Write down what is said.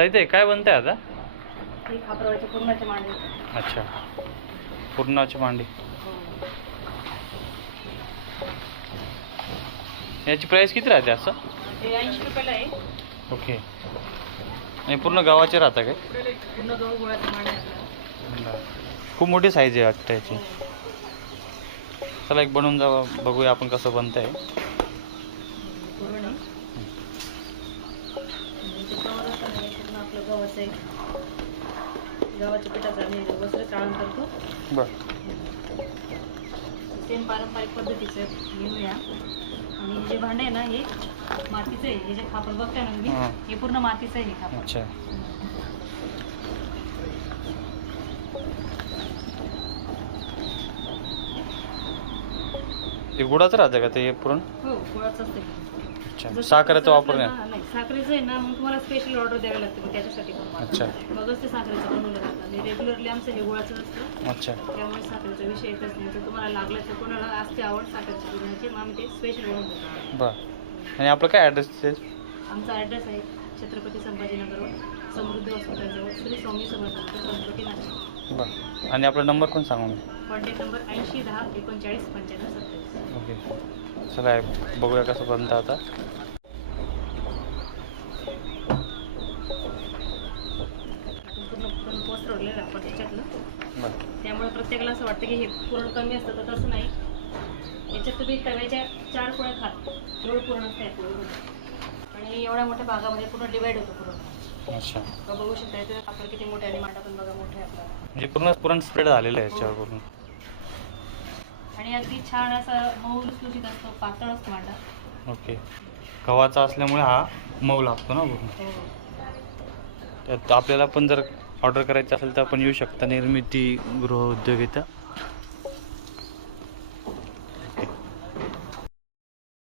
ताई ते काय बनतंय आता? हे खापरावरचे पूर्णाचे मांडे. अच्छा, पूर्णाची मांडी. याची प्राइस किती राहते असं? हे 80 रुपयाला आहे. ओके. आणि पूर्ण गावाचे राहता काय? पूर्ण गहू गुळाचे मांडे आपल्याला. खूप मोठी साईज आहे वाटतं याची. चला एक बनवून जावा, बघूया आपण कसं बनतंय. पूर्ण आहे. पूर्ण आपलं गव्हाचं आहे. गव्हाच्या पिठाचं आम्ही वस्त्र चाळण करतो. बरं. सेम पारंपरिक पद्धतीचं घेऊया. आणि जे भांडं आहे ना, हे मातीचं आहे. हे जे खापर बघताय ना तुम्ही, हे पूर्ण मातीचं आहे हे खापर. अच्छा. हे गुळाचं राहतं का ते पुरण? हो, गुळाचं असतं. अच्छा, साखरेचा वापर नाही? नाही, साखरेचं आहे ना, मग तुम्हाला स्पेशल ऑर्डर द्यावी लागते मग त्याच्यासाठी पण. अच्छा. मगच ते साखरेचं बनवलं जातं. आणि रेग्युलरली आमचं हे गुळाचं असतं. अच्छा. त्यामुळे साखरेचा विषय येतच नाही. जर तुम्हाला लागलं तर कोणाला असते आवड साखरेची बनवायची, मग आम्ही ते स्पेशल बनवून देतो. बरं. आणि आपलं काय ॲड्रेस ते? आमचा ॲड्रेस आहे छत्रपती संभाजीनगरवर, समृद्धी हॉस्पिटलजवळ, श्री स्वामी समर्थ संस्कृती नाशिक. बरं. आणि आपला नंबर पण सांगू मी. Contact number 80 10 39 95 27. ओके. चला बघूया कसं बनतं आता. पूर्ण पसरवलेलं आपण त्याच्यातलं. बरं. त्यामुळे प्रत्येकाला असं वाटतं की हे पूर्ण कमी असतं, तर तसं नाही. याच्यात तुम्ही तव्याच्या 4 पोळ्या खात एवढं पूर्ण असतं या पोळीमध्ये. आणि एवढ्या मोठ्या भागामध्ये पूर्ण डिवाईड होतो पूर्ण. अच्छा. तर बघू शकता इथे आपण किती मोठे, आणि मांडा पण बघा मोठे आपला. म्हणजे पूर्ण पुरण स्प्रेड झालेलं आहे याच्यावर पूर्ण. आणि अगदी छान असा मऊ लुसलुशीत असतो, पातळ असतो मांडा. ओके. गव्हाचा असल्यामुळे हा मऊ लागतो ना पूर्ण. हो. त्यात आपल्याला पण जर ऑर्डर करायचं असेल तर आपण येऊ शकता. निर्मिती गृह उद्योग इथं